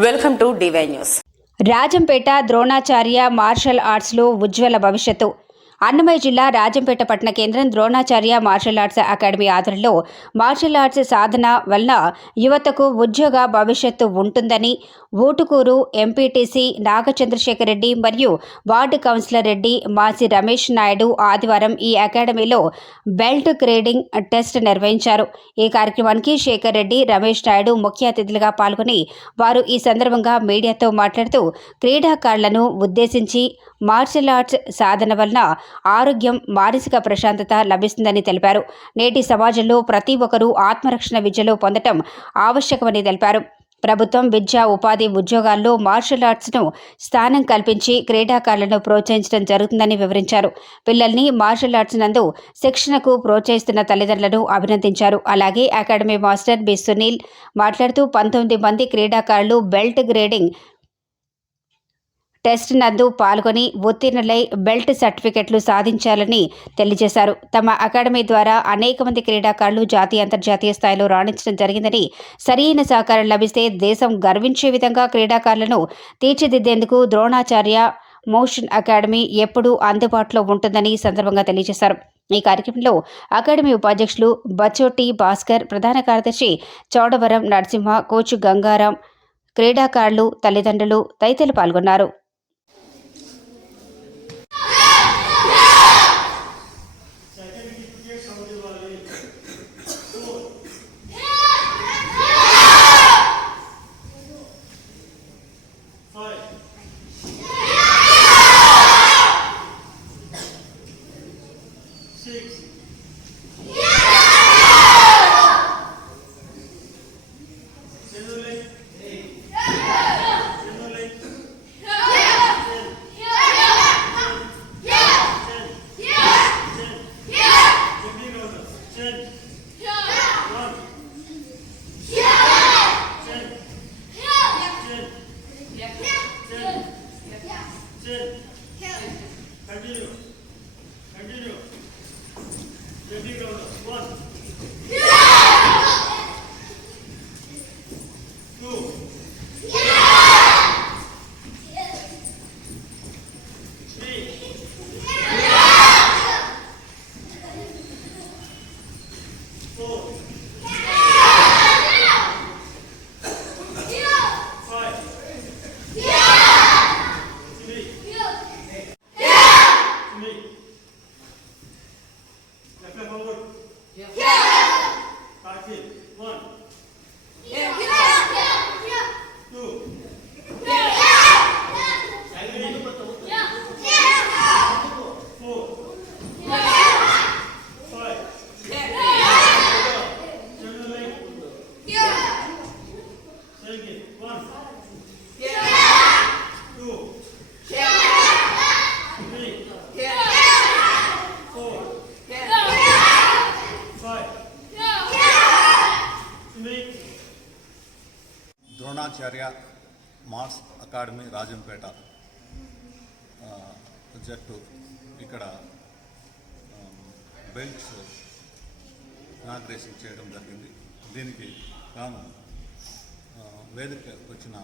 Welcome to D Y news. Rajampet Dronacharya martial ఆర్ట్స్లో ఉజ్వల భవిష్యత్తు. అన్నమయ్య జిల్లా రాజంపేట పట్టణ కేంద్రం ద్రోణాచార్య మార్షల్ ఆర్ట్స్ అకాడమీ ఆధ్వర్యంలో మార్షల్ ఆర్ట్స్ సాధన వలన యువతకు ఉద్యోగ భవిష్యత్తు ఉంటుందని ఊటుకూరు ఎంపీటీసీ నాగచంద్రశేఖర్ రెడ్డి మరియు వార్డు కౌన్సిలర్ రెడ్డి మాసి రమేష్ నాయుడు ఆదివారం ఈ అకాడమీలో బెల్ట్ గ్రేడింగ్ టెస్ట్ నిర్వహించారు. ఈ కార్యక్రమానికి శేఖర్ రెడ్డి రమేష్ నాయుడు ముఖ్య అతిథులుగా పాల్గొని వారు ఈ సందర్భంగా మీడియాతో మాట్లాడుతూ క్రీడాకారులను ఉద్దేశించి మార్షల్ ఆర్ట్స్ సాధన వలన ఆరోగ్యం మానసిక ప్రశాంతత లభిస్తుందని తెలిపారు. నేటి సమాజంలో ప్రతి ఒక్కరూ ఆత్మరక్షణ విద్యలో పొందటం ఆవశ్యకమని తెలిపారు. ప్రభుత్వం విద్యా ఉపాధి ఉద్యోగాల్లో మార్షల్ ఆర్ట్స్ను స్థానం కల్పించి క్రీడాకారులను ప్రోత్సహించడం జరుగుతుందని వివరించారు. పిల్లల్ని మార్షల్ ఆర్ట్స్ నందు శిక్షణకు ప్రోత్సహిస్తున్న తల్లిదండ్రులను అభినందించారు. అలాగే అకాడమీ మాస్టర్ బి సునీల్ మాట్లాడుతూ పంతొమ్మిది మంది క్రీడాకారులు బెల్ట్ గ్రేడింగ్ టెస్ట్ నందు పాల్గొని ఉత్తీర్ణులై బెల్ట్ సర్టిఫికెట్లు సాధించాలని తెలియజేశారు. తమ అకాడమీ ద్వారా అనేక మంది క్రీడాకారులు జాతీయ అంతర్జాతీయ స్థాయిలో రాణించడం జరిగిందని సరైన సహకారం లభిస్తే దేశం గర్వించే విధంగా క్రీడాకారులను తీర్చిదిద్దేందుకు ద్రోణాచార్య మోషన్ అకాడమీ ఎప్పుడూ అందుబాటులో ఉంటుందని సందర్భంగా తెలియజేశారు. ఈ కార్యక్రమంలో అకాడమీ ఉపాధ్యక్షులు బచ్చోటి భాస్కర్ ప్రధాన కార్యదర్శి చౌడవరం నరసింహ కోచ్ గంగారాం క్రీడాకారులు తల్లిదండ్రులు తదితరులు పాల్గొన్నారు. six, Tu. Dronacharya martial academy Rajampet జట్టు ఇక్కడ బెల్ట్స్ ఇనాగ్రేషన్ చేయడం జరిగింది. దీనికి గాను వేదిక వచ్చిన